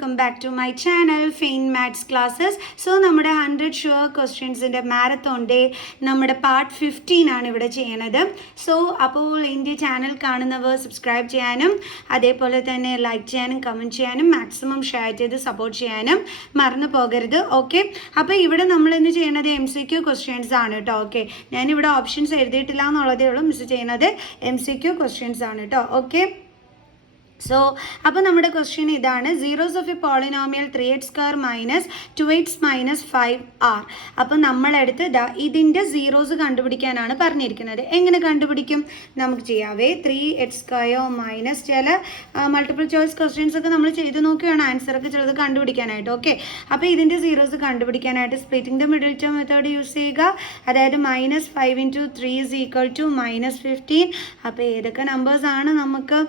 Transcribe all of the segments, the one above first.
welcome back to my channel Faint Maths Classes. So നമ്മുടെ 100 sure questions-ന്റെ marathon day നമ്മുടെ part 15 ആണ് ഇവിടെ ചെയ്യുന്നത്. സോ അപ്പോൾ എൻ്റെ ചാനൽ കാണുന്നവർ സബ്സ്ക്രൈബ് ചെയ്യാനും അതേപോലെ തന്നെ ലൈക്ക് ചെയ്യാനും കമൻറ്റ് ചെയ്യാനും മാക്സിമം ഷെയർ ചെയ്ത് സപ്പോർട്ട് ചെയ്യാനും മറന്നു പോകരുത്. ഓക്കെ, അപ്പോൾ ഇവിടെ നമ്മൾ ഇന്ന് ചെയ്യുന്നത് MCQ questions ആണ് കേട്ടോ. ഓക്കെ, ഞാനിവിടെ ഓപ്ഷൻസ് എഴുതിയിട്ടില്ല എന്നുള്ളതേ ഉള്ളൂ. മിസ് ചെയ്യുന്നത് MCQ questions ആണ് കേട്ടോ. ഓക്കെ, സോ അപ്പോൾ നമ്മുടെ ക്വസ്റ്റ്യൻ ഇതാണ്. Zeros of A polynomial 3x² minus 2x minus 5r. അപ്പോൾ നമ്മളെടുത്ത് ഇതിൻ്റെ സീറോസ് കണ്ടുപിടിക്കാനാണ് പറഞ്ഞിരിക്കുന്നത്. എങ്ങനെ കണ്ടുപിടിക്കും? നമുക്ക് ചെയ്യാവേ. 3x² മൈനസ് ചില മൾട്ടിപ്പിൾ ചോയ്സ് ക്വസ്റ്റ്യൻസ് ഒക്കെ നമ്മൾ ചെയ്ത് നോക്കുകയാണ് ആൻസറൊക്കെ ചിലത് കണ്ടുപിടിക്കാനായിട്ട്. ഓക്കെ, അപ്പോൾ ഇതിൻ്റെ സീറോസ് കണ്ടുപിടിക്കാനായിട്ട് splitting the middle term method use ചെയ്യുക. അതായത് -5 × 3 = -15. അപ്പോൾ ഏതൊക്കെ നമ്പേഴ്സാണ് നമുക്ക്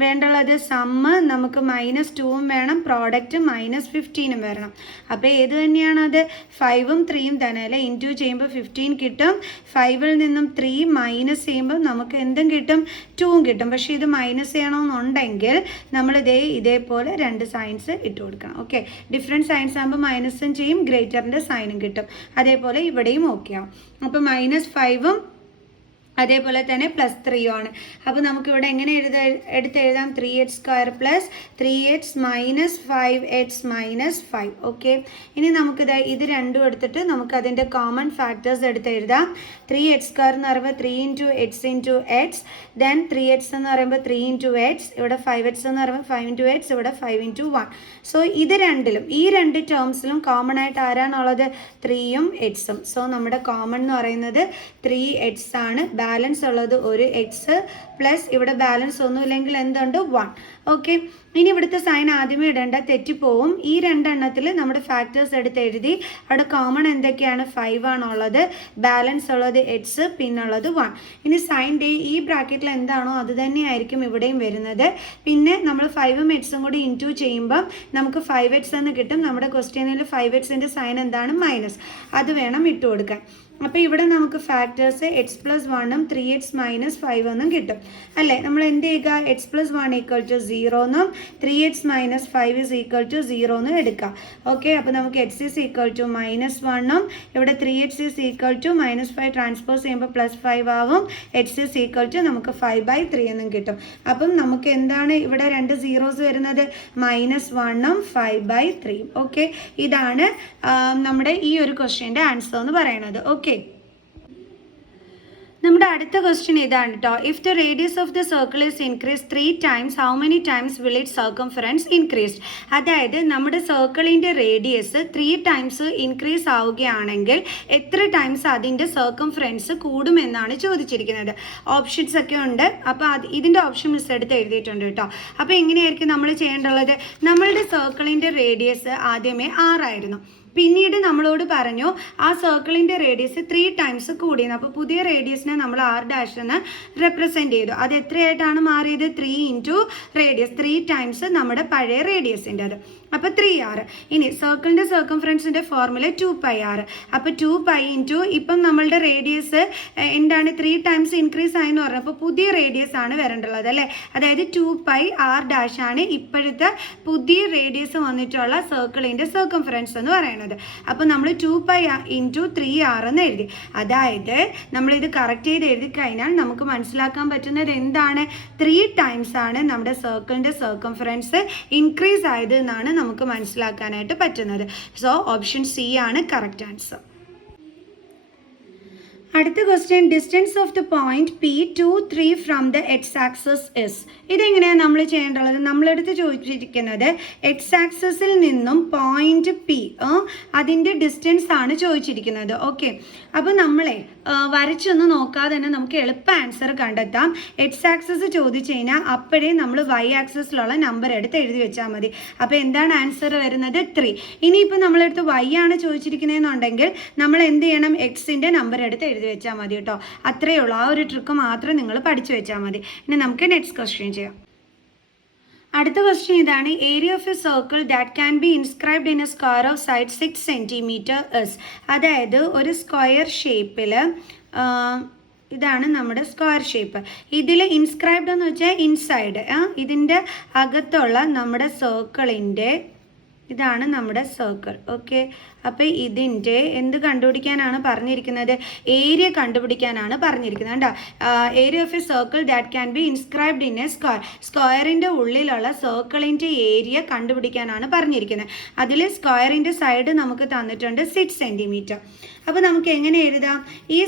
വേണ്ടുള്ളത്? സമ്മ് നമുക്ക് -2 വേണം, പ്രോഡക്റ്റ് -15 വരണം. അപ്പോൾ ഏത് തന്നെയാണത്? 5ഉം 3ഉം തന്നെ അല്ലേ. ഇൻറ്റു ചെയ്യുമ്പോൾ 15 കിട്ടും. 5ൽ നിന്നും 3 മൈനസ് ചെയ്യുമ്പോൾ നമുക്ക് എന്തും കിട്ടും? 2ഉം കിട്ടും. പക്ഷേ ഇത് മൈനസ് ചെയ്യണമെന്നുണ്ടെങ്കിൽ നമ്മൾ ഇതേപോലെ 2 സൈൻസ് ഇട്ട് കൊടുക്കണം. ഓക്കെ, ഡിഫറെൻറ്റ് സൈൻസ് ആകുമ്പോൾ മൈനസും ചെയ്യും, ഗ്രേറ്ററിൻ്റെ സൈനും കിട്ടും. അതേപോലെ ഇവിടെയും ഓക്കെ ആവും. അപ്പോൾ -5ഉം അതേപോലെ തന്നെ +3 ആണ്. അപ്പോൾ നമുക്കിവിടെ എങ്ങനെ എടുത്തെഴുതാം? 3x² + 3x - 5x - 5. ഓക്കെ, ഇനി നമുക്കിത് ഇത് രണ്ടും എടുത്തിട്ട് നമുക്കതിൻ്റെ കോമൺ ഫാക്ടേഴ്സ് എടുത്തെഴുതാം. 3x² എന്ന് പറയുമ്പോൾ 3 × x × x, ദെൻ 3x എന്ന് പറയുമ്പോൾ 3 × x, ഇവിടെ 5x എന്ന് പറയുമ്പോൾ 5 × x, ഇവിടെ 5 × 1. സോ ഇത് രണ്ടിലും ഈ രണ്ട് ടേംസിലും കോമൺ ആയിട്ട് ആരാണുള്ളത്? 3ഉം xഉം. സോ നമ്മുടെ കോമൺ എന്ന് പറയുന്നത് 3x ആണ്. ബാലൻസ് ഉള്ളത് ഒരു x പ്ലസ് ഇവിടെ ബാലൻസ് ഒന്നുമില്ലെങ്കിൽ എന്തുണ്ട്? 1. ഓക്കെ, ഇനി ഇവിടുത്തെ സൈൻ ആദ്യമേ ഇടേണ്ട, തെറ്റിപ്പോവും. ഈ രണ്ടെണ്ണത്തിൽ നമ്മുടെ ഫാക്ടേഴ്സ് എടുത്ത് എഴുതി. അവിടെ കോമൺ എന്തൊക്കെയാണ്? 5 ആണുള്ളത്, ബാലൻസ് ഉള്ളത് x, പിന്നുള്ളത് 1. ഇനി സൈൻ ഈ ബ്രാക്കറ്റിൽ എന്താണോ അത് തന്നെയായിരിക്കും ഇവിടെയും വരുന്നത്. പിന്നെ നമ്മൾ 5ഉം xഉം കൂടി ഇൻറ്റു ചെയ്യുമ്പം നമുക്ക് 5x എന്ന് കിട്ടും. നമ്മുടെ ക്വസ്റ്റ്യനിൽ 5xൻ്റെ സൈൻ എന്താണ്? മൈനസ്. അത് വേണം ഇട്ട് കൊടുക്കാൻ. അപ്പോൾ ഇവിടെ നമുക്ക് ഫാക്ടേഴ്സ് x + 1ഉം 3x - 5 എന്നും കിട്ടും അല്ലേ. നമ്മൾ എന്ത് ചെയ്യുക? x + 1 = 0 എന്നും 3x - 5 = 0 എന്നും എടുക്കുക. ഓക്കെ, അപ്പോൾ നമുക്ക് x = -1ഉം ഇവിടെ 3x = -5 ട്രാൻസ്പോസ് ചെയ്യുമ്പോൾ +5 ആവും. x നമുക്ക് 5/3 എന്നും കിട്ടും. അപ്പം നമുക്ക് എന്താണ് ഇവിടെ രണ്ട് സീറോസ് വരുന്നത്? -1ഉം 5/3. ഓക്കെ, ഇതാണ് നമ്മുടെ ഈ ഒരു ക്വസ്റ്റ്യൻ്റെ ആൻസർ എന്ന് പറയുന്നത്. ഓക്കെ, നമ്മുടെ അടുത്ത ക്വസ്റ്റ്യൻ ഇതാണ് കേട്ടോ. If the radius of the circle is increase 3 times, how many times will it circumference increased? അതായത് നമ്മുടെ സർക്കിളിൻ്റെ റേഡിയസ് 3 times ഇൻക്രീസ് ആവുകയാണെങ്കിൽ എത്ര ടൈംസ് അതിൻ്റെ സർക്കംഫറൻസ് കൂടുമെന്നാണ് ചോദിച്ചിരിക്കുന്നത്. ഓപ്ഷൻസ് ഒക്കെ ഉണ്ട്. അപ്പോൾ ഇതിൻ്റെ ഓപ്ഷൻ മിസ് എടുത്ത് എഴുതിയിട്ടുണ്ട് കേട്ടോ. അപ്പോൾ എങ്ങനെയായിരിക്കും നമ്മൾ ചെയ്യേണ്ടുള്ളത്? നമ്മളുടെ സർക്കിളിൻ്റെ റേഡിയസ് ആദ്യമേ 6 ആയിരുന്നു. പിന്നീട് നമ്മളോട് പറഞ്ഞു ആ സർക്കിളിൻ്റെ റേഡിയസ് 3 times കൂടിയെന്ന്. അപ്പോൾ പുതിയ റേഡിയസിനെ നമ്മൾ r' എന്ന് റെപ്രസെൻറ്റ് ചെയ്തു. അത് എത്രയായിട്ടാണ് മാറിയത്? 3 × റേഡിയസ്, 3 times നമ്മുടെ പഴയ റേഡിയസിൻ്റെ അത്. അപ്പോൾ 3r. ഇനി സർക്കിളിൻ്റെ സർക്കംഫറൻസിൻ്റെ ഫോർമുല 2πr. അപ്പോൾ 2π × ഇപ്പം നമ്മളുടെ റേഡിയസ് എന്താണ്? 3 times ഇൻക്രീസ് ആയെന്ന് പറഞ്ഞാൽ അപ്പോൾ പുതിയ റേഡിയസ് ആണ് വരേണ്ടുള്ളത് അല്ലേ. അതായത് 2πr' ആണ് ഇപ്പോഴത്തെ പുതിയ റേഡിയസ് വന്നിട്ടുള്ള സർക്കിളിൻ്റെ സർക്കംഫറൻസ് എന്ന് പറയുന്നത്. അപ്പോൾ നമ്മൾ 2π × 3r എന്ന് എഴുതി. അതായത് നമ്മളിത് കറക്റ്റ് ചെയ്ത് എഴുതി കഴിഞ്ഞാൽ നമുക്ക് മനസ്സിലാക്കാൻ പറ്റുന്നത് എന്താണ്? 3 times ആണ് നമ്മുടെ സർക്കിളിൻ്റെ സർക്കംഫറൻസ് ഇൻക്രീസ് ആയത് എന്നാണ് നമുക്ക് മനസ്സിലാക്കാനായിട്ട് പറ്റുന്നത്. സോ ഓപ്ഷൻ C ആണ് കറക്റ്റ് ആൻസർ. അടുത്ത question, distance of the point P 2, 3 from the x access is. ഇതെങ്ങനെയാണ് നമ്മൾ ചെയ്യേണ്ടുള്ളത്? നമ്മളെടുത്ത് ചോദിച്ചിരിക്കുന്നത് x ആക്സസിൽ നിന്നും പോയിന്റ് P അതിൻ്റെ ഡിസ്റ്റൻസ് ആണ് ചോദിച്ചിരിക്കുന്നത്. ഓക്കെ, അപ്പോൾ നമ്മളെ വരച്ചൊന്ന് നോക്കാതെ തന്നെ നമുക്ക് എളുപ്പ ആൻസർ കണ്ടെത്താം. x ആക്സസ് ചോദിച്ചു കഴിഞ്ഞാൽ അപ്പോഴേ നമ്മൾ y ആക്സസിലുള്ള നമ്പർ എടുത്ത് എഴുതി വെച്ചാൽ മതി. അപ്പോൾ എന്താണ് ആൻസർ വരുന്നത്? 3. ഇനിയിപ്പോൾ നമ്മളെടുത്ത് y ആണ് ചോദിച്ചിരിക്കുന്നതെന്നുണ്ടെങ്കിൽ നമ്മൾ എന്ത് ചെയ്യണം? എക്സിൻ്റെ നമ്പർ എടുത്ത് എഴുതി വെച്ചാൽ മതി കേട്ടോ. അത്രയേ ഉള്ളൂ. ആ ഒരു ട്രിക്ക് മാത്രം നിങ്ങൾ പഠിച്ചു വെച്ചാൽ മതി. ഇനി നമുക്ക് നെക്സ്റ്റ് ക്വസ്റ്റ്യൻ ചെയ്യാം. അടുത്ത ക്വസ്റ്റ്യൻ ഇതാണ്. Area of a circle that can be inscribed in a square of side 6 cm is. അതായത് ഒരു സ്ക്വയർ ഷേപ്പിൽ ഇതാണ് നമ്മുടെ സ്ക്വയർ ഷേപ്പ്. ഇതിൽ ഇൻസ്ക്രൈബ്ഡ് എന്ന് വെച്ചാൽ ഇൻസൈഡ് ഇതിൻ്റെ അകത്തുള്ള നമ്മുടെ സർക്കിളിൻ്റെ ഇതാണ് നമ്മുടെ സർക്കിൾ. ഓക്കെ, അപ്പോൾ ഇതിൻ്റെ എന്ത് കണ്ടുപിടിക്കാനാണ് പറഞ്ഞിരിക്കുന്നത്? ഏരിയ കണ്ടുപിടിക്കാനാണ് പറഞ്ഞിരിക്കുന്നത്. കണ്ടോ, area of a circle that can be inscribed in a square. സ്ക്വയറിൻ്റെ ഉള്ളിലുള്ള സർക്കിളിൻ്റെ ഏരിയ കണ്ടുപിടിക്കാനാണ് പറഞ്ഞിരിക്കുന്നത്. അതിൽ സ്ക്വയറിൻ്റെ സൈഡ് നമുക്ക് തന്നിട്ടുണ്ട് 6 സെൻറ്റിമീറ്റർ. അപ്പോൾ നമുക്ക് എങ്ങനെ എഴുതാം? ഈ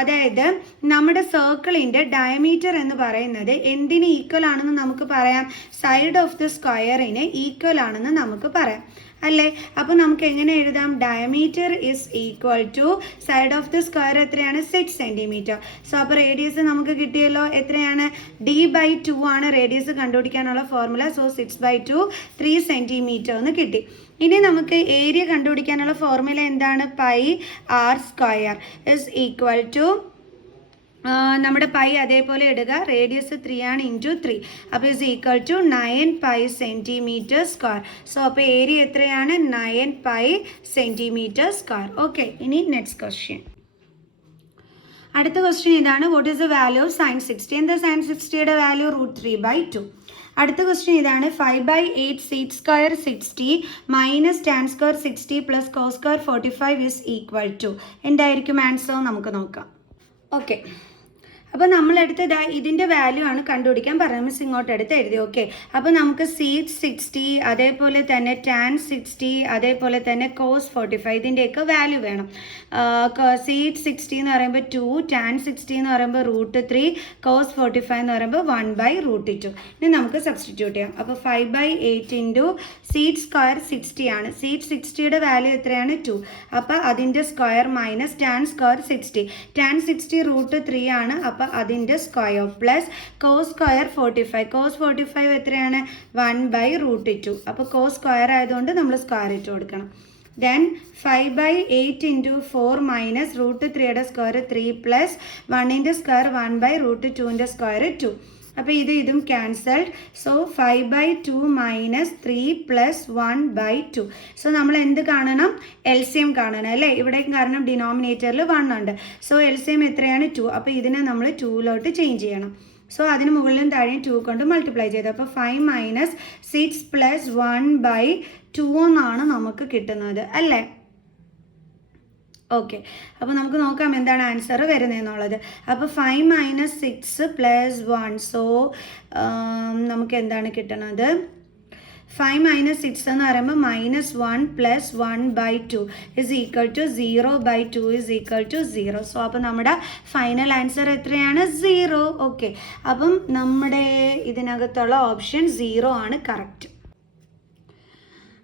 അതായത് നമ്മുടെ സർക്കിളിൻ്റെ ഡയമീറ്റർ എന്ന് പറയുന്നത് എന്തിന് ഈക്വൽ ആണെന്ന് നമുക്ക് പറയാം? സൈഡ് ഓഫ് ദ സ്ക്വയറിന് ഈക്വൽ ആണെന്ന് നമുക്ക് പറയാം, അല്ലേ? അപ്പോൾ നമുക്ക് എങ്ങനെ എഴുതാം? Diameter is equal to side of the square എത്രയാണ്? 6 സെൻറ്റിമീറ്റർ. സോ അപ്പോൾ റേഡിയസ് നമുക്ക് കിട്ടിയല്ലോ. എത്രയാണ്? d/2 ആണ് റേഡിയസ് കണ്ടുപിടിക്കാനുള്ള ഫോർമുല. സോ 6/2 3 സെൻറ്റിമീറ്റർ എന്ന് കിട്ടി. ഇനി നമുക്ക് ഏരിയ കണ്ടുപിടിക്കാനുള്ള ഫോർമുല എന്താണ്? πr² ഇസ് ഈക്വൽ ടു നമ്മുടെ പൈ അതേപോലെ ഇടുക. റേഡിയസ് 3 ആണ്, ഇൻറ്റു 3. അപ്പോൾ is equal to 9π centimetre square. So അപ്പോൾ ഏരിയ എത്രയാണ്? 9π സെൻറ്റിമീറ്റർ സ്ക്വയർ. ഓക്കെ, ഇനി നെക്സ്റ്റ് ക്വസ്റ്റ്യൻ. അടുത്ത ക്വസ്റ്റ്യൻ ഇതാണ്. What is the value of sin 60? എന്താ sin 60യുടെ വാല്യൂ? √3/2. അടുത്ത ക്വസ്റ്റ്യൻ ഇതാണ്. 5/8 sec² 60 minus tan² 60 plus cos² 45 is equal to. എന്തായിരിക്കും ആൻസർ? നമുക്ക് നോക്കാം. ഓക്കെ, അപ്പോൾ നമ്മളെടുത്ത് ഇതിൻ്റെ വാല്യൂ ആണ് കണ്ടുപിടിക്കാൻ പറഞ്ഞത്. മിസ് ഇങ്ങോട്ട് എടുത്ത് എഴുതി. ഓക്കെ, അപ്പോൾ നമുക്ക് sec 60 അതേപോലെ തന്നെ tan 60 അതേപോലെ തന്നെ cos 45 ഇതിൻ്റെയൊക്കെ വാല്യൂ വേണം. sec 60 എന്ന് പറയുമ്പോൾ 2, tan 60 എന്ന് പറയുമ്പോൾ √3, cos 45 എന്ന് പറയുമ്പോൾ 1/√2. ഇനി നമുക്ക് സബ്സ്റ്റിറ്റ്യൂട്ട് ചെയ്യാം. അപ്പോൾ 5/8 ഇൻറ്റു sec² 60 ആണ്. sec 60യുടെ വാല്യൂ എത്രയാണ്? 2. അപ്പോൾ അതിൻ്റെ സ്ക്വയർ മൈനസ് tan² 60. tan 60 √3 ആണ്. അപ്പോൾ അതിൻ്റെ സ്ക്വയർ പ്ലസ് cos² 45. cos 45 എത്രയാണ്? 1/√2. അപ്പോൾ cos സ്ക്വയർ ആയതുകൊണ്ട് നമ്മൾ സ്ക്വയർ ഇട്ട് കൊടുക്കണം. ദെൻ 5/8 ഇൻറ്റു 4 മൈനസ് √3യുടെ സ്ക്വയർ 3 പ്ലസ് 1ൻ്റെ സ്ക്വയർ 1/√2ൻ്റെ സ്ക്വയർ 2. അപ്പോൾ ഇതും cancelled. So 5/2 minus 3 plus 1/2. So നമ്മൾ എന്ത് കാണണം? LCM കാണണം, അല്ലേ? ഇവിടെ കാരണം ഡിനോമിനേറ്ററിൽ 1 ഉണ്ട്. സോ LCM എത്രയാണ്? 2. അപ്പോൾ ഇതിനെ നമ്മൾ 2ലോട്ട് ചേഞ്ച് ചെയ്യണം. സോ അതിന് മുകളിലും താഴെയും 2 കൊണ്ട് മൾട്ടിപ്ലൈ ചെയ്ത് അപ്പോൾ 5 മൈനസ് 6 പ്ലസ് 1/2 എന്നാണ് നമുക്ക് കിട്ടുന്നത്, അല്ലേ? ഓക്കെ, അപ്പോൾ നമുക്ക് നോക്കാം എന്താണ് ആൻസർ വരുന്നതെന്നുള്ളത്. അപ്പോൾ 5 മൈനസ് 6 പ്ലസ് 1. സോ നമുക്ക് എന്താണ് കിട്ടുന്നത്? 5 മൈനസ് 6 എന്ന് പറയുമ്പോൾ -1 plus 1/2 is equal to 0/2 is equal to 0. So അപ്പോൾ നമ്മുടെ ഫൈനൽ ആൻസർ എത്രയാണ്? 0. ഓക്കെ, അപ്പം നമ്മുടെ ഇതിനകത്തുള്ള ഓപ്ഷൻ 0 ആണ് കറക്റ്റ്.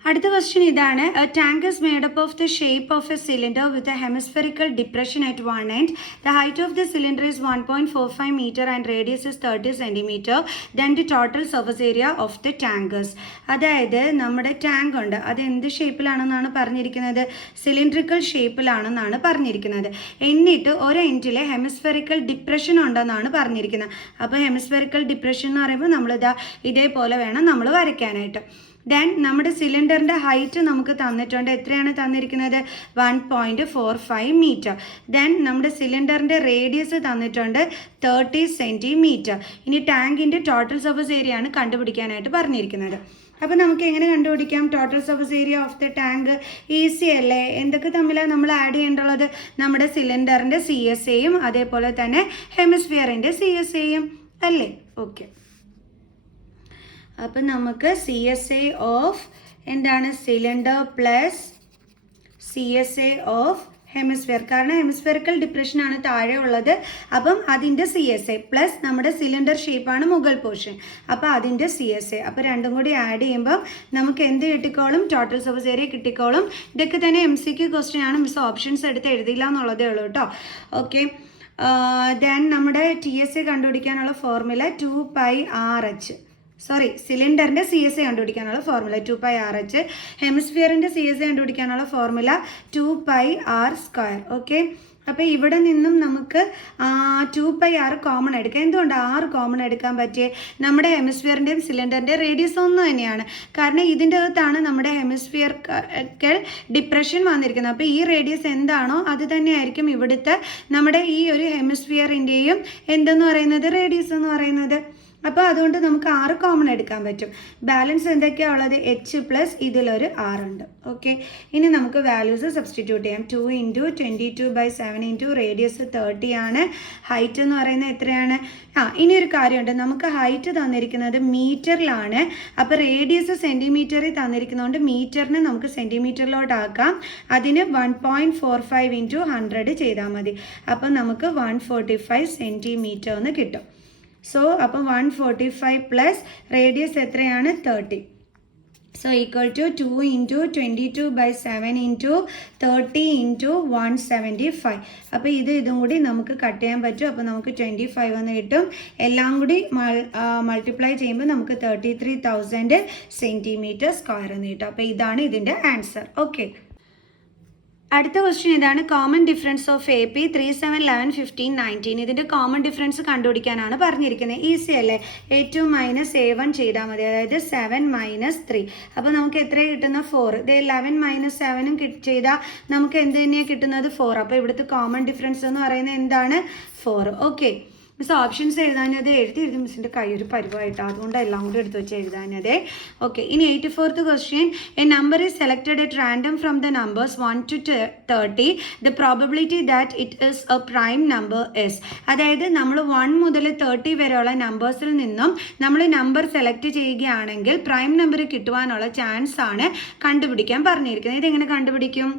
അടുത്ത ക്വസ്റ്റ്യൻ ഇതാണ്. A tank is made up of the shape of a cylinder with a hemispherical depression at one end. The height of the cylinder is 1.45 metre and radius is 30 centimetre. Then the total surface area of the tankers. അതായത് നമ്മുടെ tank ഉണ്ട്, അത് എന്ത് ഷേപ്പിലാണെന്നാണ് പറഞ്ഞിരിക്കുന്നത്? Cylindrical ഷേപ്പിലാണെന്നാണ് പറഞ്ഞിരിക്കുന്നത്. എന്നിട്ട് ഒരു എൻഡിലെ hemispherical depression ഉണ്ടെന്നാണ് പറഞ്ഞിരിക്കുന്നത്. അപ്പോൾ ഹെമിസ്ഫെറിക്കൽ ഡിപ്രഷൻ എന്ന് പറയുമ്പോൾ നമ്മളിതാ ഇതേപോലെ വേണം നമ്മൾ വരയ്ക്കാനായിട്ട്. ദെൻ നമ്മുടെ സിലിണ്ടറിൻ്റെ ഹൈറ്റ് നമുക്ക് തന്നിട്ടുണ്ട്. എത്രയാണ് തന്നിരിക്കുന്നത്? 1.45 മീറ്റർ. ദെൻ നമ്മുടെ സിലിണ്ടറിൻ്റെ റേഡിയസ് തന്നിട്ടുണ്ട് 30 സെൻറ്റിമീറ്റർ. ഇനി ടാങ്കിൻ്റെ ടോട്ടൽ സർഫസ് ഏരിയ ആണ് കണ്ടുപിടിക്കാനായിട്ട് പറഞ്ഞിരിക്കുന്നത്. അപ്പോൾ നമുക്ക് എങ്ങനെ കണ്ടുപിടിക്കാം total surface area of the tank? Easy അല്ലേ? എന്തൊക്കെ തമ്മിലാണ് നമ്മൾ ആഡ് ചെയ്യേണ്ടുള്ളത്? നമ്മുടെ സിലിണ്ടറിൻ്റെ CSAയും അതേപോലെ തന്നെ ഹെമിസ്ഫിയറിൻ്റെ CSAയും അല്ലേ? ഓക്കെ, അപ്പം നമുക്ക് CSA ഓഫ് എന്താണ്? Cylinder plus CSA of hemisphere. കാരണം ഹെമിസ്ഫിയറിക്കൽ ഡിപ്രഷൻ ആണ് താഴെ ഉള്ളത്. അപ്പം അതിൻ്റെ CSA പ്ലസ് നമ്മുടെ സിലിണ്ടർ ഷേപ്പാണ് മുകൾ പോർഷൻ. അപ്പോൾ അതിൻ്റെ CSA. അപ്പോൾ രണ്ടും കൂടി ആഡ് ചെയ്യുമ്പം നമുക്ക് എന്ത് കിട്ടിക്കോളും? ടോട്ടൽ സർഫസ് ഏരിയ കിട്ടിക്കോളും. ഇതൊക്കെ തന്നെ MCQ ക്വസ്റ്റ്യൻ ആണ്. മിസ് ഓപ്ഷൻസ് എടുത്ത് എഴുതിയില്ല എന്നുള്ളതേ ഉള്ളൂ കേട്ടോ. ഓക്കെ, ദെൻ നമ്മുടെ TSA കണ്ടുപിടിക്കാനുള്ള ഫോർമുല 2πRH. സിലിണ്ടറിൻ്റെ CSA കണ്ടുപിടിക്കാനുള്ള ഫോർമുല 2πRH. ഹെമിസ്ഫിയറിൻ്റെ CSA കണ്ടുപിടിക്കാനുള്ള ഫോർമുല 2πr². ഓക്കെ, അപ്പോൾ ഇവിടെ നിന്നും നമുക്ക് 2πr കോമൺ എടുക്കാം. എന്തുകൊണ്ട് r കോമൺ എടുക്കാൻ പറ്റിയേ? നമ്മുടെ ഹെമിസ്ഫിയറിൻ്റെയും സിലിണ്ടറിൻ്റെ റേഡിയസ് ഒന്ന് തന്നെയാണ്. കാരണം ഇതിൻ്റെ അകത്താണ് നമ്മുടെ ഹെമിസ്ഫിയറിക്കൽ ഡിപ്രഷൻ വന്നിരിക്കുന്നത്. അപ്പോൾ ഈ റേഡിയസ് എന്താണോ അത് തന്നെയായിരിക്കും ഇവിടുത്തെ നമ്മുടെ ഈ ഒരു ഹെമിസ്ഫിയറിൻ്റെയും എന്തെന്ന് പറയുന്നത്? റേഡിയസ് എന്ന് പറയുന്നത്. അപ്പോൾ അതുകൊണ്ട് നമുക്ക് 6 കോമൺ എടുക്കാൻ പറ്റും. ബാലൻസ് എന്തൊക്കെയാണ് ഉള്ളത്? എച്ച് പ്ലസ് ഇതിലൊരു 6 ഉണ്ട്. ഓക്കെ, ഇനി നമുക്ക് വാല്യൂസ് സബ്സ്റ്റിറ്റ്യൂട്ട് ചെയ്യാം. 2 × 22/7 ഇൻറ്റു റേഡിയസ് 30 ആണ്. ഹൈറ്റ് എന്ന് പറയുന്നത് എത്രയാണ്? ഇനി ഒരു കാര്യമുണ്ട്, നമുക്ക് ഹൈറ്റ് തന്നിരിക്കുന്നത് മീറ്ററിലാണ്. അപ്പോൾ റേഡിയസ് സെൻറ്റിമീറ്ററിൽ തന്നിരിക്കുന്നതുകൊണ്ട് മീറ്ററിന് നമുക്ക് സെൻറ്റിമീറ്ററിലോട്ടാക്കാം. അതിന് 1.45 × 100 ചെയ്താൽ മതി. അപ്പോൾ നമുക്ക് 145 സെൻറ്റിമീറ്റർ എന്ന് കിട്ടും. സോ അപ്പോൾ 145 പ്ലസ് റേഡിയസ് എത്രയാണ്? 30. So equal to 2 × 22/7 into 30 × 175. അപ്പോൾ ഇതും കൂടി നമുക്ക് കട്ട് ചെയ്യാൻ പറ്റും. അപ്പോൾ നമുക്ക് 25 എന്ന് കിട്ടും. എല്ലാം കൂടി മൾട്ടിപ്ലൈ ചെയ്യുമ്പോൾ നമുക്ക് 33,000 സെൻറ്റിമീറ്റർ സ്ക്വയർ എന്ന് കിട്ടും. അപ്പോൾ ഇതാണ് ഇതിൻ്റെ ആൻസർ. ഓക്കെ, അടുത്ത ക്വസ്റ്റ്യൻ ഇതാണ്. Common difference of AP 3, 7, 11, 15, 19. ഇതിൻ്റെ കോമൺ ഡിഫറൻസ് കണ്ടുപിടിക്കാനാണ് പറഞ്ഞിരിക്കുന്നത്. ഈസി അല്ലേ? A2 - A1 ചെയ്താൽ മതി. അതായത് 7 - 3. അപ്പോൾ നമുക്ക് എത്ര കിട്ടുന്ന? 4. ഇത് 11 - 7 ചെയ്താൽ നമുക്ക് എന്ത് തന്നെയാണ് കിട്ടുന്നത്? 4. അപ്പോൾ ഇവിടുത്തെ കോമൺ ഡിഫറൻസ് എന്ന് പറയുന്നത് എന്താണ്? 4. ഓക്കെ, മിസ് ഓപ്ഷൻസ് എഴുതാനത് എഴുതി മിസ്സിൻ്റെ കൈ ഒരു പരിവായിട്ടോ, അതുകൊണ്ട് എല്ലാം കൂടി എടുത്ത് വെച്ച് എഴുതാനതേ. ഓക്കെ, ഇനി 84th question. A number is selected at random from the numbers 1 to 30. The probability that it is A prime number is. അതായത് നമ്മൾ 1 മുതൽ 30 വരെയുള്ള നമ്പേഴ്സിൽ നിന്നും നമ്മൾ നമ്പർ സെലക്ട് ചെയ്യുകയാണെങ്കിൽ പ്രൈം നമ്പർ കിട്ടുവാനുള്ള ചാൻസ് ആണ് കണ്ടുപിടിക്കാൻ പറഞ്ഞിരിക്കുന്നത്. ഇതെങ്ങനെ കണ്ടുപിടിക്കും?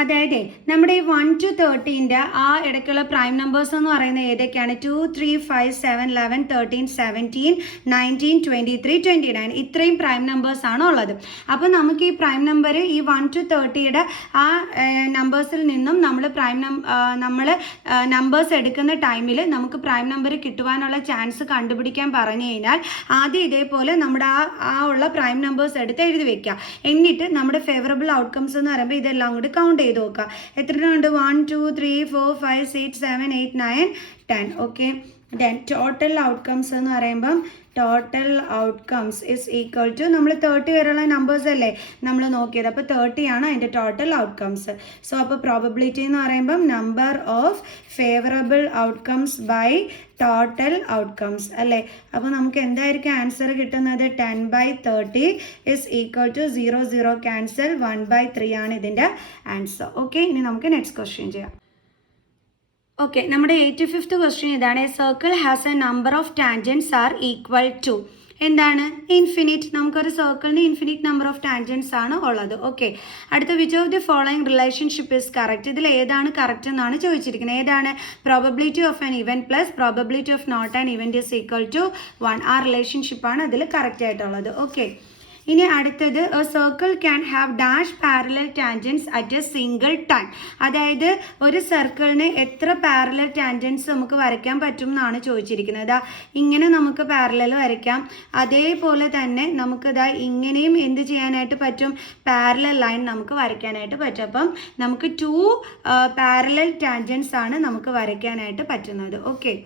അതായത് നമ്മുടെ ഈ 1 to 30 ആ ഇടയ്ക്കുള്ള പ്രൈം നമ്പേഴ്സ് എന്ന് പറയുന്നത് ഏതൊക്കെയാണ്? 2, 3, 5, 7, 11, 13, 17, 19, 23, 29. ഇത്രയും പ്രൈം നമ്പേഴ്സാണ് ഉള്ളത്. അപ്പോൾ നമുക്ക് ഈ പ്രൈം നമ്പർ ഈ 1 to 30 ആ നമ്പേഴ്സിൽ നിന്നും നമ്മൾ നമ്പേഴ്സ് എടുക്കുന്ന ടൈമിൽ നമുക്ക് പ്രൈം നമ്പർ കിട്ടുവാനുള്ള ചാൻസ് കണ്ടുപിടിക്കാൻ പറഞ്ഞു കഴിഞ്ഞാൽ ആദ്യം ഇതേപോലെ നമ്മുടെ ആ ഉള്ള പ്രൈം നമ്പേഴ്സ് എടുത്ത് എഴുതി വെക്കുക. എന്നിട്ട് നമ്മുടെ ഫേവറബിൾ ഔട്ട്കംസ് എന്ന് പറയുമ്പോൾ ഇതെല്ലാം കൂടി കൗണ്ട് ചെയ്ത് നോക്കുക. എത്രയുണ്ട്? 1, 2, 3, 4, 5, 6, 7, 8, 9, 10. ഓക്കെ, ദെൻ ടോട്ടൽ ഔട്ട്കംസ് എന്ന് പറയുമ്പം total outcomes is equal to നമ്മൾ 30 വരെയുള്ള നമ്പേഴ്സ് അല്ലേ നമ്മൾ നോക്കിയത്. അപ്പോൾ 30 ആണ് അതിൻ്റെ ടോട്ടൽ ഔട്ട്കംസ്. സോ അപ്പോൾ പ്രോബബിലിറ്റി എന്ന് പറയുമ്പം number of favourable outcomes by total outcomes അല്ലേ. അപ്പോൾ നമുക്ക് എന്തായിരിക്കും ആൻസർ കിട്ടുന്നത്? 10/30 ഇസ് ഈക്വൽ ടു 0, 0 ക്യാൻസൽ, 1/3 ആണ് ഇതിൻ്റെ ആൻസർ. ഓക്കെ, ഇനി നമുക്ക് നെക്സ്റ്റ് ക്വസ്റ്റ്യൻ ചെയ്യാം. ഓക്കെ, നമ്മുടെ 85th ക്വസ്റ്റ്യൻ ഇതാണ്. A circle has a number of tangents are equal to. എന്താണ്? ഇൻഫിനിറ്റ്. നമുക്കൊരു സർക്കിളിന് ഇൻഫിനിറ്റ് നമ്പർ ഓഫ് ടാൻജൻസ് ആണ് ഉള്ളത്. ഓക്കെ, അടുത്ത which of the following relationship is correct. ഇതിൽ ഏതാണ് കറക്റ്റ് എന്നാണ് ചോദിച്ചിരിക്കുന്നത്. ഏതാണ്? Probability of an event plus probability of not an event is equal to 1. ആ റിലേഷൻഷിപ്പാണ് അതിൽ കറക്റ്റ് ആയിട്ടുള്ളത്. ഓക്കെ, ഇനി അടുത്തത് a circle can have dash parallel tangents at a single time. അതായത് ഒരു സർക്കിളിന് എത്ര പാരലൽ ടാൻജൻസ് നമുക്ക് വരയ്ക്കാൻ പറ്റും എന്നാണ് ചോദിച്ചിരിക്കുന്നത്. ഇങ്ങനെ നമുക്ക് പാരലൽ വരയ്ക്കാം. അതേപോലെ തന്നെ നമുക്കിതാ ഇങ്ങനെയും എന്ത് ചെയ്യാനായിട്ട് പറ്റും? പാരലൽ ലൈൻ നമുക്ക് വരയ്ക്കാനായിട്ട് പറ്റും. അപ്പം നമുക്ക് 2 പാരലൽ ടാൻജൻസ് ആണ് നമുക്ക് വരയ്ക്കാനായിട്ട് പറ്റുന്നത്. ഓക്കെ,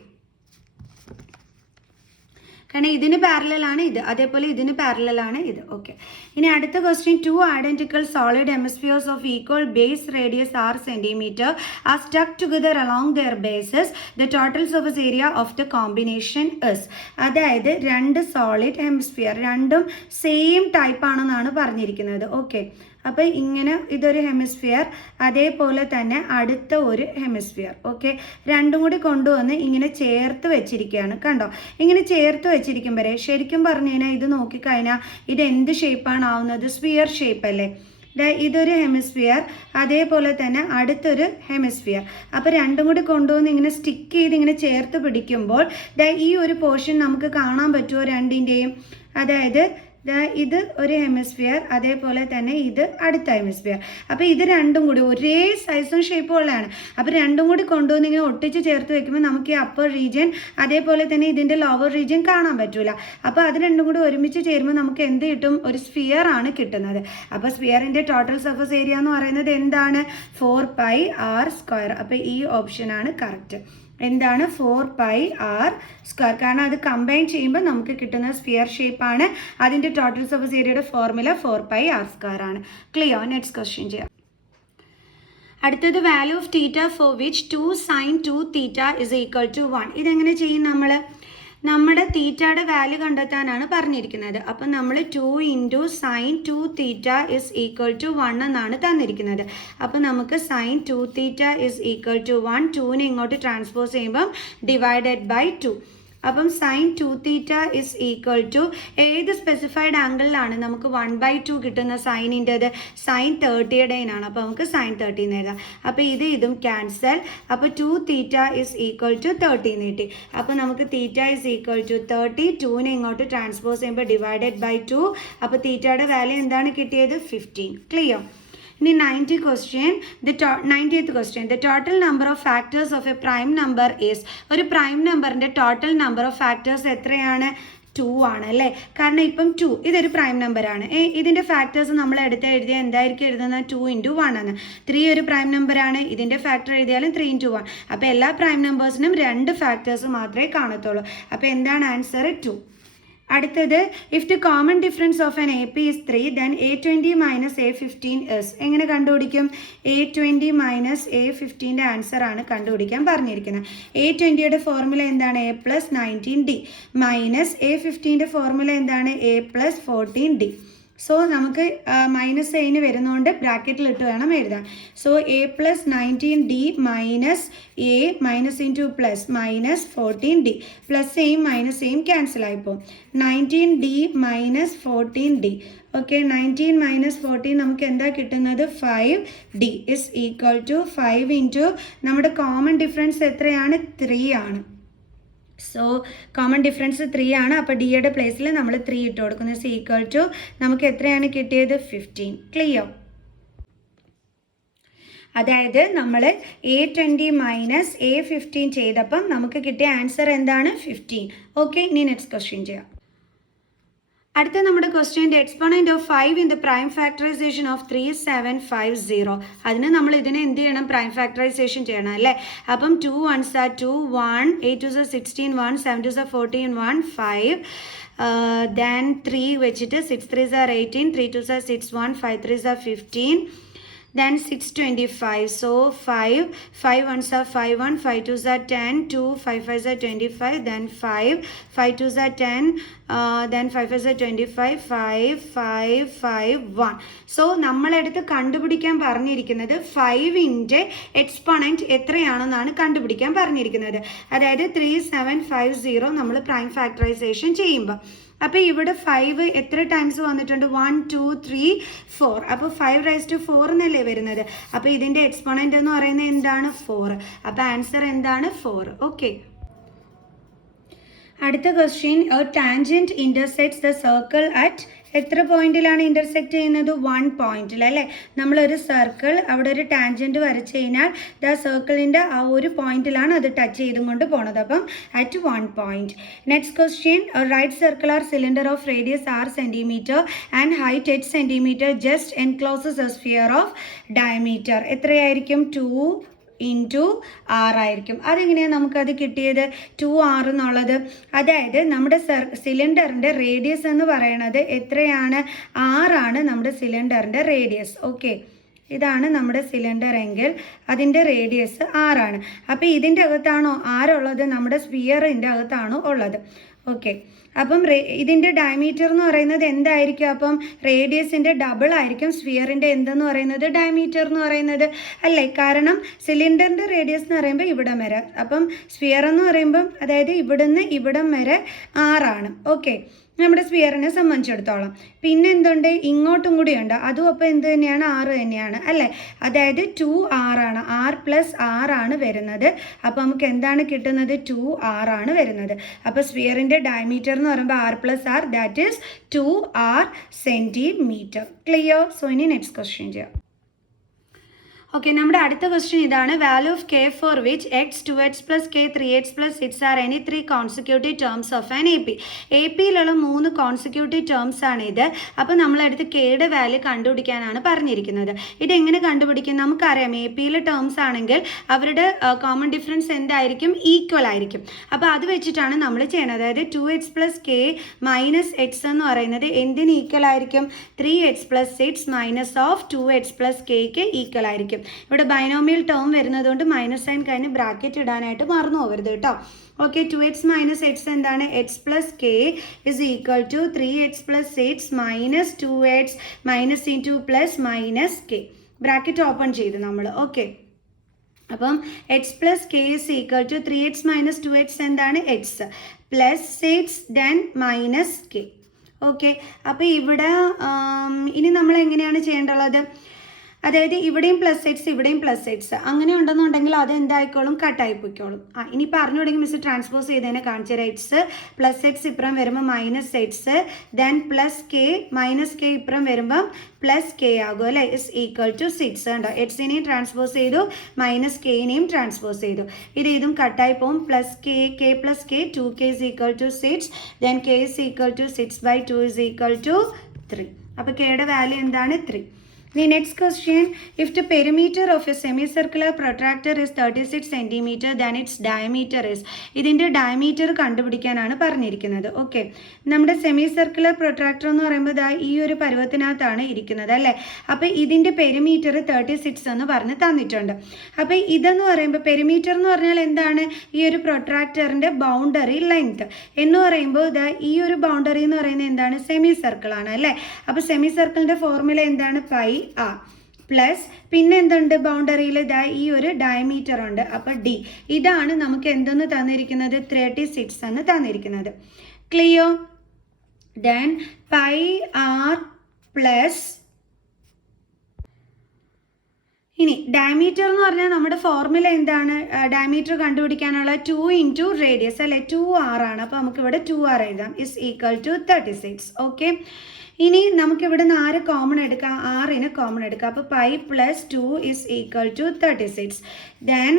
കാരണം ഇതിന് പാരലലാണ് ഇത്, അതേപോലെ ഇതിന് പാരലലാണ് ഇത്. ഓക്കെ, ഇനി അടുത്ത question. 2 identical solid hemispheres of equal base radius 6 centimetre are stuck together along their bases. The total surface area of the combination is. അതായത് 2 സോളിഡ് ഹെമിസ്ഫിയർ, രണ്ടും സെയിം ടൈപ്പ് ആണെന്നാണ് പറഞ്ഞിരിക്കുന്നത്. ഓക്കെ, അപ്പോൾ ഇങ്ങനെ ഇതൊരു ഹെമിസ്ഫിയർ, അതേപോലെ തന്നെ അടുത്ത ഒരു ഹെമിസ്ഫിയർ. ഓക്കെ, രണ്ടും കൂടി കൊണ്ടുവന്ന് ഇങ്ങനെ ചേർത്ത് വെച്ചിരിക്കുകയാണ്. കണ്ടോ? ഇങ്ങനെ ചേർത്ത് വെച്ചിരിക്കുമ്പോഴേ ശരിക്കും പറഞ്ഞു കഴിഞ്ഞാൽ ഇത് നോക്കിക്കഴിഞ്ഞാൽ ഇത് എന്ത് ഷേപ്പാണ് ആവുന്നത്? സ്ഫിയർ ഷേപ്പ് അല്ലേ. ഇതൊരു ഹെമിസ്ഫിയർ, അതേപോലെ തന്നെ അടുത്തൊരു ഹെമിസ്ഫിയർ. അപ്പോൾ രണ്ടും കൂടി കൊണ്ടുവന്ന് ഇങ്ങനെ സ്റ്റിക്ക് ചെയ്ത് ഇങ്ങനെ ചേർത്ത് പിടിക്കുമ്പോൾ ഈ ഒരു പോർഷൻ നമുക്ക് കാണാൻ പറ്റുമോ രണ്ടിൻ്റെയും? അതായത് ഇത് ഒരു ഹെമിസ്ഫിയർ, അതേപോലെ തന്നെ ഇത് അടുത്ത ഹെമിസ്ഫിയർ. അപ്പോൾ ഇത് രണ്ടും കൂടി ഒരേ സൈസും ഷേപ്പും ഉള്ളതാണ്. അപ്പോൾ രണ്ടും കൂടി കൊണ്ടുവന്ന് ഇങ്ങനെ ഒട്ടിച്ച് ചേർത്ത് വെക്കുമ്പോൾ നമുക്ക് ഈ അപ്പർ റീജിയൻ അതേപോലെ തന്നെ ഇതിൻ്റെ ലോവർ റീജിയൻ കാണാൻ പറ്റില്ല. അപ്പോൾ അത് രണ്ടും കൂടി ഒരുമിച്ച് ചേരുമ്പോൾ നമുക്ക് എന്ത് കിട്ടും? ഒരു സ്ഫിയർ ആണ് കിട്ടുന്നത്. അപ്പോൾ സ്ഫിയറിൻ്റെ ടോട്ടൽ സർഫസ് ഏരിയ എന്ന് പറയുന്നത് എന്താണ്? 4πr². അപ്പോൾ ഈ ഓപ്ഷനാണ് കറക്റ്റ്. എന്താണ്? 4πr². കാരണം അത് കമ്പൈൻ ചെയ്യുമ്പോൾ നമുക്ക് കിട്ടുന്ന സ്ഫിയർ ഷേപ്പാണ്. അതിൻ്റെ ടോട്ടൽ സർഫസ് ഏരിയയുടെ ഫോർമുല 4πr² ആണ്. ക്ലിയർ? നെക്സ്റ്റ് ക്വസ്റ്റ്യൻ ചെയ്യാം. അടുത്തത് value of theta for which 2 sin 2 θ is equal to 1. ഇതെങ്ങനെ ചെയ്യും നമ്മൾ? നമ്മുടെ തീറ്റയുടെ വാല്യൂ കണ്ടെത്താനാണ് പറഞ്ഞിരിക്കുന്നത്. അപ്പം നമ്മൾ 2 × sin 2θ is equal to 1 എന്നാണ് തന്നിരിക്കുന്നത്. അപ്പം നമുക്ക് sin 2θ is equal to 1, 2നെ ഇങ്ങോട്ട് ട്രാൻസ്പോസ് ചെയ്യുമ്പം ഡിവൈഡഡ് ബൈ 2. അപ്പം sin 2θ is equal to ഏത് സ്പെസിഫൈഡ് ആംഗിളിലാണ് നമുക്ക് 1/2 കിട്ടുന്ന സൈനിൻ്റെത്? sin 30യുടെയാണ്. അപ്പോൾ നമുക്ക് sin 30 എന്ന് എഴുതാം. അപ്പോൾ ഇതും ക്യാൻസൽ. അപ്പോൾ 2θ is equal to 30 എന്ന് കിട്ടി. അപ്പോൾ നമുക്ക് θ is equal to 30, 2നെ ഇങ്ങോട്ട് ട്രാൻസ്പോസ് ചെയ്യുമ്പോൾ ഡിവൈഡഡ് ബൈ 2. അപ്പോൾ തീറ്റയുടെ വാല്യൂ എന്താണ് കിട്ടിയത്? 15. ക്ലിയർ? ഇനി 90th question. The total number of factors of a prime number is. ഒരു പ്രൈം നമ്പറിൻ്റെ ടോട്ടൽ നമ്പർ ഓഫ് ഫാക്ടേഴ്സ് എത്രയാണ്? 2 ആണ് അല്ലേ? കാരണം ഇപ്പം 2 ഇതൊരു പ്രൈം നമ്പറാണ്. ഇതിൻ്റെ ഫാക്ടേഴ്സ് നമ്മൾ എഴുതിയാൽ എന്തായിരിക്കും എഴുതുന്നത്? 2 × 1 ആണ്. 3 ഒരു പ്രൈം നമ്പറാണ്. ഇതിൻ്റെ ഫാക്ടർ എഴുതിയാലും 3 × 1. അപ്പോൾ എല്ലാ പ്രൈം നമ്പേഴ്സിനും 2 ഫാക്ടേഴ്സ് മാത്രമേ കാണത്തുള്ളൂ. അപ്പോൾ എന്താണ് ആൻസർ? 2. അടുത്തത്, if the common difference of an AP is 3, then A20 minus A15 is. എങ്ങനെ കണ്ടുപിടിക്കും? A20 minus A15ൻ്റെ ആൻസർ ആണ് കണ്ടുപിടിക്കാൻ പറഞ്ഞിരിക്കുന്നത്. A20യുടെ ഫോർമുല എന്താണ്? A + 19D മൈനസ് A15ൻ്റെ ഫോർമുല എന്താണ്? A + 14D. സോ നമുക്ക് മൈനസ് അതിന് വരുന്നതുകൊണ്ട് ബ്രാക്കറ്റിലിട്ട് വേണം എഴുതാൻ. So A + 19D minus A minus into plus minus 14D. Plus എയും മൈനസ് എയും ക്യാൻസൽ ആയിപ്പോൾ 19D minus 14D. Okay, 19 minus 14 നമുക്ക് എന്താ കിട്ടുന്നത്? 5D is equal to 5 into നമ്മുടെ കോമൺ ഡിഫറൻസ് എത്രയാണ്? 3 ആണ്. സോ കോമൺ ഡിഫറൻസ് 3 ആണ്. അപ്പോൾ ഡിയുടെ പ്ലേസിൽ നമ്മൾ 3 ഇട്ട് കൊടുക്കുന്നത്. ഇസ് ഈക്വൽ ടു നമുക്ക് എത്രയാണ് കിട്ടിയത്? 15. ക്ലിയർ? അതായത് നമ്മൾ A20 മൈനസ് A15 ചെയ്തപ്പം നമുക്ക് കിട്ടിയ ആൻസർ എന്താണ്? 15. ഓക്കെ, ഇനി നെക്സ്റ്റ് ക്വസ്റ്റ്യൻ ചെയ്യാം. അടുത്ത നമ്മുടെ ക്വസ്റ്റ്യൻ്റെ exponent of 5 in the prime factorization of 3750. അതിന് നമ്മൾ ഇതിനെ എന്ത് ചെയ്യണം? പ്രൈം ഫാക്ടറൈസേഷൻ ചെയ്യണം അല്ലേ? അപ്പം 2 1s are 2, 1, 8 2s are 16, 1, 7 2s are 14, 1, 5. Then 3 വെച്ചിട്ട് 6 3s are 18, 3 2s are 6, 1, 5 3s are 15. Then 625. So 5 1s are 5, 1, 5 2s are 10, 2, 5 5s are 25, then 5 2s are 10, then 5 5s are 25, 5 5 5 1. So നമ്മളെടുത്ത് കണ്ടുപിടിക്കാൻ പറഞ്ഞിരിക്കുന്നത് 5ൻ്റെ എക്സ്പോണൻറ്റ് എത്രയാണെന്നാണ് കണ്ടുപിടിക്കാൻ പറഞ്ഞിരിക്കുന്നത്. അതായത് 3750 നമ്മൾ പ്രൈം ഫാക്ടറൈസേഷൻ ചെയ്യുമ്പോൾ. അപ്പോൾ ഇവിടെ 5 എത്ര ടൈംസ് വന്നിട്ടുണ്ട്? 1 2 3 4. അപ്പോൾ 5⁴ എന്നല്ലേ വരുന്നത്. അപ്പോൾ ഇതിൻ്റെ എക്സ്പോണൻ്റ് എന്ന് പറയുന്നത് എന്താണ്? 4. അപ്പോൾ ആൻസർ എന്താണ്? 4. ഓക്കെ, അടുത്ത question. A tangent intersects the circle at. എത്ര പോയിന്റിലാണ് ഇൻ്റർസെക്റ്റ് ചെയ്യുന്നത്? 1 പോയിന്റിൽ അല്ലേ? നമ്മളൊരു സർക്കിൾ അവിടെ ഒരു ടാൻജൻറ്റ് വരച്ച് കഴിഞ്ഞാൽ ദ സർക്കിളിൻ്റെ ആ ഒരു പോയിന്റിലാണ് അത് ടച്ച് ചെയ്തും കൊണ്ട് പോണത്. അപ്പം at 1 point. Next question. Right circular cylinder of radius 6 centimetre and height 8 centimetre just encloses a sphere of diameter. എത്രയായിരിക്കും? 2 × R ആയിരിക്കും. അതെങ്ങനെയാണ് നമുക്കത് കിട്ടിയത്? 2R എന്നുള്ളത്. അതായത് നമ്മുടെ സിലിണ്ടറിൻ്റെ റേഡിയസ് എന്ന് പറയുന്നത് എത്രയാണ്? 6 ആണ് നമ്മുടെ സിലിണ്ടറിൻ്റെ റേഡിയസ്. ഓക്കെ, ഇതാണ് നമ്മുടെ സിലിണ്ടർ എങ്കിൽ അതിൻ്റെ റേഡിയസ് 6 ആണ്. അപ്പോൾ ഇതിൻ്റെ അകത്താണോ 6 ഉള്ളത്? നമ്മുടെ സ്ഫിയറിൻ്റെ അകത്താണോ ഉള്ളത്? ഓക്കെ, അപ്പം ഇതിൻ്റെ ഡയമീറ്റർ എന്ന് പറയുന്നത് എന്തായിരിക്കും? അപ്പം റേഡിയസിൻ്റെ ഡബിൾ ആയിരിക്കും സ്ഫിയറിൻ്റെ എന്തെന്ന് പറയുന്നത്? ഡയമീറ്റർ എന്ന് പറയുന്നത് അല്ലേ? കാരണം സിലിണ്ടറിൻ്റെ റേഡിയസ് എന്ന് പറയുമ്പോൾ ഇവിടം വരെ, അപ്പം സ്ഫിയർ എന്ന് പറയുമ്പം അതായത് ഇവിടുന്ന് ഇവിടം വരെ 6 ആണ്. ഓക്കെ, നമ്മുടെ സ്ഫിയറിനെ സംബന്ധിച്ചിടത്തോളം. പിന്നെ എന്തുണ്ട്? ഇങ്ങോട്ടും കൂടിയുണ്ട്. അതും അപ്പോൾ എന്ത് തന്നെയാണ്? 6 തന്നെയാണ് അല്ലേ? അതായത് 2R ആണ്. R + R ആണ് വരുന്നത്. അപ്പോൾ നമുക്ക് എന്താണ് കിട്ടുന്നത്? 2R ആണ് വരുന്നത്. അപ്പോൾ സ്ഫിയറിൻ്റെ ഡയമീറ്റർ എന്ന് പറയുമ്പോൾ R + R, that is 2R centimetre. Clear? So ഇനി നെക്സ്റ്റ് ക്വസ്റ്റ്യൻ ചെയ്യാം. ഓക്കെ, നമ്മുടെ അടുത്ത ക്വസ്റ്റ്യൻ ഇതാണ്. Value of K for which x 2x + K 3x + 6 are any 3 consecutive terms of an AP. APയിലുള്ള 3 കോൺസിക്യൂട്ടീവ് ടേംസ് ആണ് ഇത്. അപ്പോൾ നമ്മളടുത്ത് Kയുടെ വാല്യൂ കണ്ടുപിടിക്കാനാണ് പറഞ്ഞിരിക്കുന്നത്. ഇതെങ്ങനെ കണ്ടുപിടിക്കും? നമുക്കറിയാം APയിലെ ടേംസ് ആണെങ്കിൽ അവരുടെ കോമൺ ഡിഫറൻസ് എന്തായിരിക്കും? ഈക്വൽ ആയിരിക്കും. അപ്പോൾ അത് വെച്ചിട്ടാണ് നമ്മൾ ചെയ്യുന്നത്. അതായത് 2x + K - x എന്ന് പറയുന്നത് എന്തിന് ഈക്വൽ ആയിരിക്കും? 3x + 6 - 2x + Kക്ക് ഈക്വൽ ആയിരിക്കും. ഇവിടെ ബൈനോമിയൽ ടേം വരുന്നതുകൊണ്ട് മൈനസ് സൈൻ കഴിഞ്ഞ് ബ്രാക്കറ്റ് ഇടാനായിട്ട് മറന്നു പോകരുത് കേട്ടോ. ഓക്കെ, 2x മൈനസ് എക്സ് എന്താണ്? X plus K is equal to 3x plus X minus 2x minus into plus minus K. Bracket open ചെയ്തു നമ്മൾ. ഓക്കെ, അപ്പം X plus K is equal to 3x minus 2x എന്താണ്? X plus 6 then minus K. Okay, അപ്പോൾ ഇവിടെ ഇനി നമ്മൾ എങ്ങനെയാണ് ചെയ്യേണ്ടുള്ളത്? അതായത് ഇവിടെയും പ്ലസ് എക്സ് ഇവിടെയും പ്ലസ് എക്സ് അങ്ങനെ ഉണ്ടെന്നുണ്ടെങ്കിൽ അത് എന്തായിക്കോളും? കട്ടായി പോയിക്കോളും. ഇനി പറഞ്ഞു തുടങ്ങി മിസ് ട്രാൻസ്പോസ് ചെയ്തതിനെ കാണിച്ചു തരാം. എക്സ് പ്ലസ് എക്സ് ഇപ്പുറം വരുമ്പോൾ minus X then plus K minus K ഇപ്പുറം വരുമ്പം പ്ലസ് കെ ആകും അല്ലേ? ഇസ് ഈക്വൽ ടു 6 ഉണ്ടോ? എക്സിനെയും ട്രാൻസ്പോസ് ചെയ്തു മൈനസ് കെനെയും ട്രാൻസ്പോസ് ചെയ്തു. ഇതും കട്ടായി പോകും. Plus K plus K 2k is equal to 6 then K is equal to 6/2 is equal to 3. അപ്പോൾ കെയുടെ വാല്യൂ എന്താണ്? 3. The next question, if the perimeter of a semicircular protractor is 36 cm, then its diameter is. ഇതിൻ്റെ diameter കണ്ടുപിടിക്കാനാണ് പറഞ്ഞിരിക്കുന്നത്. Okay, നമ്മുടെ semi circular protractor എന്ന് പറയുമ്പോൾ ഈ ഒരു പരുവത്തിനകത്താണ് ഇരിക്കുന്നത് അല്ലേ? അപ്പോൾ ഇതിൻ്റെ പെരിമീറ്റർ 36 എന്ന് പറഞ്ഞ് തന്നിട്ടുണ്ട്. അപ്പോൾ ഇതെന്ന് പറയുമ്പോൾ പെരിമീറ്റർ എന്ന് പറഞ്ഞാൽ എന്താണ്? ഈ ഒരു പ്രൊട്രാക്ടറിൻ്റെ ബൗണ്ടറി ലെങ്ത് എന്ന് പറയുമ്പോൾ ഈ ഒരു ബൗണ്ടറി എന്ന് പറയുന്നത് എന്താണ്? സെമി സർക്കിളാണ് അല്ലേ? അപ്പോൾ സെമി സർക്കിളിൻ്റെ ഫോർമുല എന്താണ്? പൈ ആർ പ്ലസ് പിന്നെ എന്തുണ്ട്? ബൗണ്ടറിയിൽ ഈ ഒരു ഡയമീറ്റർ ഉണ്ട്. അപ്പോൾ ഡി. ഇതാണ് നമുക്ക് എന്തെന്ന് തന്നിരിക്കുന്നത്? 36 എന്ന് തന്നിരിക്കുന്നത്. Clear? Then pi R plus ഇനി ഡയമീറ്റർ എന്ന് പറഞ്ഞാൽ നമ്മുടെ ഫോർമുല എന്താണ്? ഡയമീറ്റർ കണ്ടുപിടിക്കാനുള്ള 2 ഇൻറ്റു റേഡിയസ് അല്ലേ? 2r ആണ്. അപ്പോൾ നമുക്കിവിടെ 2r എഴുതാം. Is equal to 36. ഓക്കെ, ഇനി നമുക്കിവിടെ നിന്ന് ആര് കോമൺ എടുക്കാം? ആറിന് കോമൺ എടുക്കാം. അപ്പോൾ pi plus 2 is equal to 36. Then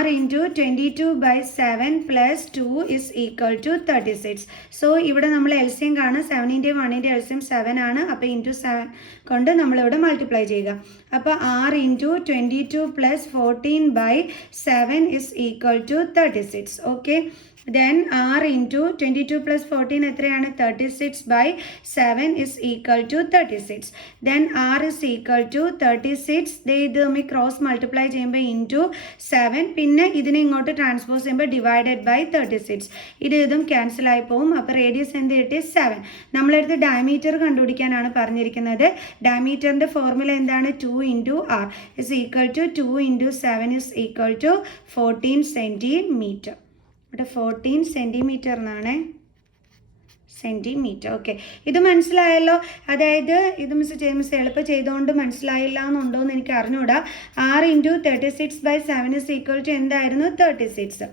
r into 22/7 plus 2 is equal to 36. So ഇവിടെ നമ്മൾ എൽസിയം കാണും. 7ൻ്റെയും 1ൻ്റെ എൽസിയം 7 ആണ്. അപ്പോൾ ഇൻറ്റു 7 കൊണ്ട് നമ്മളിവിടെ മൾട്ടിപ്ലൈ ചെയ്യുക. അപ്പോൾ r into 22 plus 14/7 is equal to 36. Okay, then r into 22 plus 14 എത്രയാണ്? 36/7 is equal to 36. then r is equal to 36. ഇത് നമ്മൾ ക്രോസ് മൾട്ടിപ്ലൈ ചെയ്യുമ്പോൾ ഇൻറ്റു 7 പിന്നെ ഇതിനെ ഇങ്ങോട്ട് ട്രാൻസ്പോസ് ചെയ്യുമ്പോൾ ഡിവൈഡഡ് ബൈ 36. ഇതും ക്യാൻസൽ ആയി പോകും. അപ്പോൾ റേഡിയസ് എന്ത് കിട്ടി? 7. നമ്മളെടുത്ത് ഡയമീറ്റർ കണ്ടുപിടിക്കാനാണ് പറഞ്ഞിരിക്കുന്നത്. ഡയമീറ്ററിൻ്റെ ഫോർമുല എന്താണ്? 2 into R is equal to 2 into 7 is equal to 14 centimetre. ഇവിടെ 14 സെൻറ്റിമീറ്റർ എന്നാണ്. സെൻറ്റിമീറ്റർ. ഓക്കെ, ഇത് മനസ്സിലായല്ലോ? അതായത് ഇത് മിസ് എളുപ്പം ചെയ്തുകൊണ്ട് മനസ്സിലായില്ല എന്നുണ്ടോ എന്ന് എനിക്ക് അറിഞ്ഞൂടാ. r into 36/7 is equal to എന്തായിരുന്നു? 36.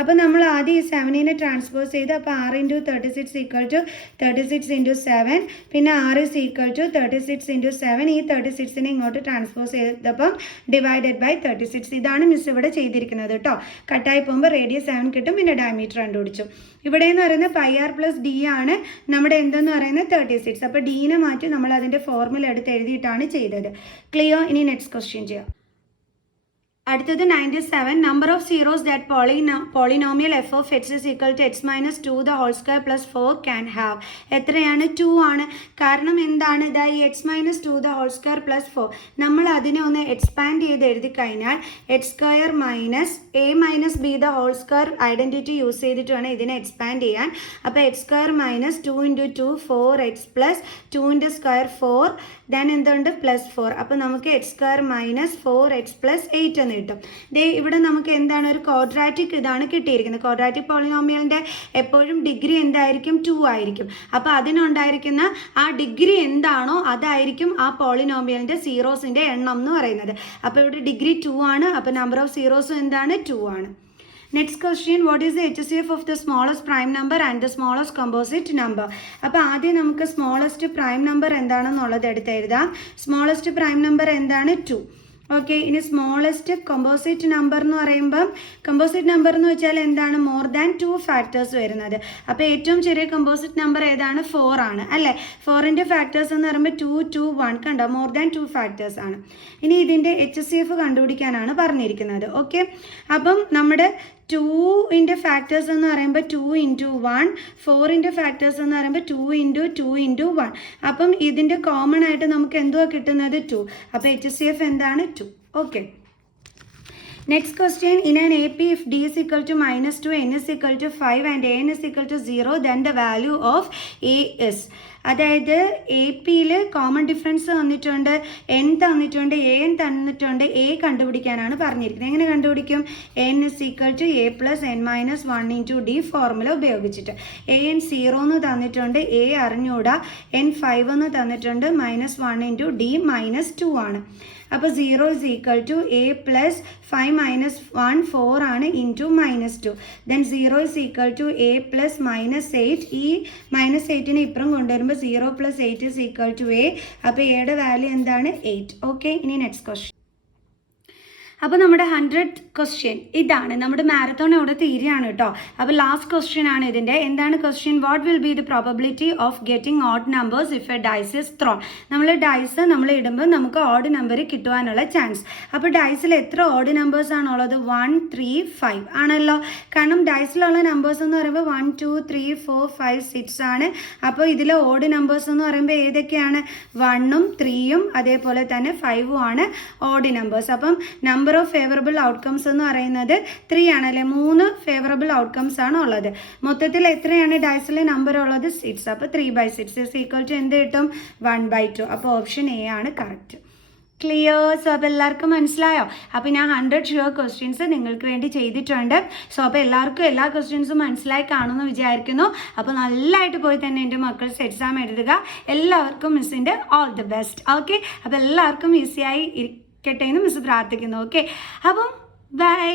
അപ്പോൾ നമ്മൾ ആദ്യം ഈ 7നെ ട്രാൻസ്പോസ് ചെയ്ത് അപ്പോൾ r into 36 equal to 36 into 7 പിന്നെ r is equal to 36 into 7. ഈ 36നെ ഇങ്ങോട്ട് ട്രാൻസ്പോസ് ചെയ്തപ്പം ഡിവൈഡഡ് ബൈ 36. ഇതാണ് മിസ് ഇവിടെ ചെയ്തിരിക്കുന്നത് കേട്ടോ. കട്ടായി പോകുമ്പോൾ റേഡിയസ് 7 കിട്ടും. പിന്നെ ഡയമീറ്റർ കണ്ടുപിടിച്ചു. ഇവിടെ എന്ന് പറയുന്നത് പൈ ആർ പ്ലസ് ഡി ആണ്. നമ്മുടെ എന്തെന്ന് പറയുന്നത് 36. അപ്പോൾ ഡീനെ മാറ്റി നമ്മൾ അതിൻ്റെ ഫോർമുല എടുത്ത് എഴുതിയിട്ടാണ് ചെയ്തത്. ക്ലിയർ? ഇനി നെക്സ്റ്റ് ക്വസ്റ്റ്യൻ ചെയ്യാം. അടുത്തത് 97. Number of zeros that polynomial F of X is equal to X minus 2 the whole square plus 4 can have. എത്രയാണ്? 2 ആണ്. കാരണം എന്താണ്? ഈ X minus 2 the whole square plus 4 നമ്മൾ അതിനെ ഒന്ന് എക്സ്പാൻഡ് ചെയ്ത് എഴുതി കഴിഞ്ഞാൽ X square minus A minus B the whole square identity use ചെയ്തിട്ട് വേണം ഇതിനെ എക്സ്പാൻഡ് ചെയ്യാൻ. അപ്പോൾ X square minus 2 into 2 4x plus 2ൻ്റെ square 4 then എന്തുണ്ട്? പ്ലസ് 4. അപ്പോൾ നമുക്ക് X square minus 4x plus 8 എന്ന് കിട്ടും. ഇവിടെ നമുക്ക് എന്താണ്? ഒരു ക്വാഡ്രാറ്റിക് ഇതാണ് കിട്ടിയിരിക്കുന്നത്. ക്വാഡ്രാറ്റിക് പോളിനോമിയലിൻ്റെ എപ്പോഴും ഡിഗ്രി എന്തായിരിക്കും? 2 ആയിരിക്കും. അപ്പോൾ അതിനുണ്ടായിരിക്കുന്ന ആ ഡിഗ്രി എന്താണോ അതായിരിക്കും ആ പോളിനോമിയലിൻ്റെ സീറോസിൻ്റെ എണ്ണം എന്ന് പറയുന്നത്. അപ്പോൾ ഇവിടെ ഡിഗ്രി 2 ആണ്. അപ്പോൾ നമ്പർ ഓഫ് സീറോസും എന്താണ്? 2 ആണ്. Next question, what is the HCF of the smallest prime number and the smallest composite number? അപ്പോൾ ആദ്യം നമുക്ക് സ്മോളസ്റ്റ് പ്രൈം നമ്പർ എന്താണെന്നുള്ളത് എടുത്ത് എഴുതാം. സ്മോളസ്റ്റ് പ്രൈം നമ്പർ എന്താണ്? 2. ഓക്കെ, ഇനി സ്മോളസ്റ്റ് കമ്പോസിറ്റ് നമ്പർ എന്ന് പറയുമ്പം കമ്പോസിറ്റ് നമ്പർ എന്ന് വെച്ചാൽ എന്താണ്? മോർ ദാൻ 2 ഫാക്ടേഴ്സ് വരുന്നത്. അപ്പോൾ ഏറ്റവും ചെറിയ കമ്പോസിറ്റ് നമ്പർ ഏതാണ്? 4 ആണ് അല്ലേ? 4ൻ്റെ ഫാക്ടേഴ്സ് എന്ന് പറയുമ്പോൾ 2 2 1 കണ്ടോ? മോർ ദാൻ 2 ഫാക്ടേഴ്സ് ആണ്. ഇനി ഇതിൻ്റെ HCF കണ്ടുപിടിക്കാനാണ് പറഞ്ഞിരിക്കുന്നത്. ഓക്കെ, അപ്പം നമ്മുടെ 2 ഫാക്ടേഴ്സ് എന്ന് പറയുമ്പോൾ 2 × 1, 4 ഫാക്ടേഴ്സ് എന്ന് പറയുമ്പോൾ 2 × 2 × 1. അപ്പം ഇതിൻ്റെ കോമൺ ആയിട്ട് നമുക്ക് എന്തുവാ കിട്ടുന്നത്? 2. അപ്പോൾ HCF എന്താണ്? 2. Okay. Next question, in an AP, if D is equal to -2, N is equal to 5 and AN is equal to 0, then the value of A is. അതായത് എ പിയിൽ കോമൺ ഡിഫറൻസ് തന്നിട്ടുണ്ട്, N തന്നിട്ടുണ്ട്, A N തന്നിട്ടുണ്ട്, A കണ്ടുപിടിക്കാനാണ് പറഞ്ഞിരിക്കുന്നത്. എങ്ങനെ കണ്ടുപിടിക്കും? N is equal to A plus N minus 1 × D formula ഉപയോഗിച്ചിട്ട്. എ എൻ 0 എന്ന് തന്നിട്ടുണ്ട്, എ അറിഞ്ഞൂടാ. എൻ 5 എന്ന് തന്നിട്ടുണ്ട്, -1 × D -2 ആണ്. അപ്പോൾ 0 is equal to A plus 5 - 1 4 ആണ് into -2. Then 0 is equal to A plus -8. ഈ -8നെ ഇപ്പുറം കൊണ്ടുവരുമ്പോൾ 0 + 8 ഇസ് ഈക്വൽ ടു എ. അപ്പോൾ എയുടെ വാല്യൂ എന്താണ്? 8. ഓക്കെ. ഇനി നെക്സ്റ്റ് ക്വസ്റ്റ്യൻ. അപ്പോൾ നമ്മുടെ 100th ക്വസ്റ്റ്യൻ ഇതാണ്. നമ്മുടെ മാരത്തോൺ ഇവിടെ തീരുകയാണ് കേട്ടോ. അപ്പോൾ ലാസ്റ്റ് ക്വസ്റ്റ്യൻ ആണ് ഇതിൻ്റെ. എന്താണ് question? What will be the probability of getting odd numbers if a dice is thrown? നമ്മൾ ഡൈസ് നമ്മൾ ഇടുമ്പോൾ നമുക്ക് ഓഡ് നമ്പർ കിട്ടുവാനുള്ള ചാൻസ്. അപ്പോൾ ഡൈസിൽ എത്ര ഓഡ് നമ്പേഴ്സ് ആണുള്ളത്? 1 3 5 ആണല്ലോ. കാരണം ഡൈസിലുള്ള നമ്പേഴ്സ് എന്ന് പറയുമ്പോൾ 1 2 3 4 5 6 ആണ്. അപ്പോൾ ഇതിൽ ഓഡ് നമ്പേഴ്സ് എന്ന് പറയുമ്പോൾ ഏതൊക്കെയാണ്? 1ഉം 3ഉം അതേപോലെ തന്നെ 5ഉം ആണ് ഓഡ് നമ്പേഴ്സ്. അപ്പം നമ്പർ ഓഫ് ഫേവറബിൾ ഔട്ട്കംസ് എന്ന് പറയുന്നത് 3 ആണല്ലേ. 3 ഫേവറബിൾ ഔട്ട്കംസ് ആണ് ഉള്ളത്. മൊത്തത്തിൽ എത്രയാണ് ഡൈസിലെ നമ്പർ ഉള്ളത്? 6. അപ്പോൾ 3/6 ഇസ് ഈക്വൽ ടു എന്ത് കിട്ടും? 1/2. അപ്പോൾ ഓപ്ഷൻ എ ആണ് കറക്റ്റ്. ക്ലിയർ? സോ അപ്പോൾ എല്ലാവർക്കും മനസ്സിലായോ? അപ്പോൾ ഞാൻ 100 ഷുവർ ക്വസ്റ്റ്യൻസ് നിങ്ങൾക്ക് വേണ്ടി ചെയ്തിട്ടുണ്ട്. സോ അപ്പോൾ എല്ലാവർക്കും എല്ലാ ക്വസ്റ്റ്യൻസും മനസ്സിലായി കാണുമെന്ന് വിചാരിക്കുന്നു. അപ്പോൾ നല്ലതായിട്ട് പോയി തന്നെ എൻ്റെ മക്കൾസ് എക്സാം എഴുതുക. എല്ലാവർക്കും മിസ്സിൻ്റെ ഓൾ ദി ബെസ്റ്റ്. ഓക്കെ. അപ്പോൾ എല്ലാവർക്കും ഈസിയായി ഇരിക്കട്ടെ എന്ന് മിസ് പ്രാർത്ഥിക്കുന്നു. ഓക്കെ. അപ്പം ബൈ.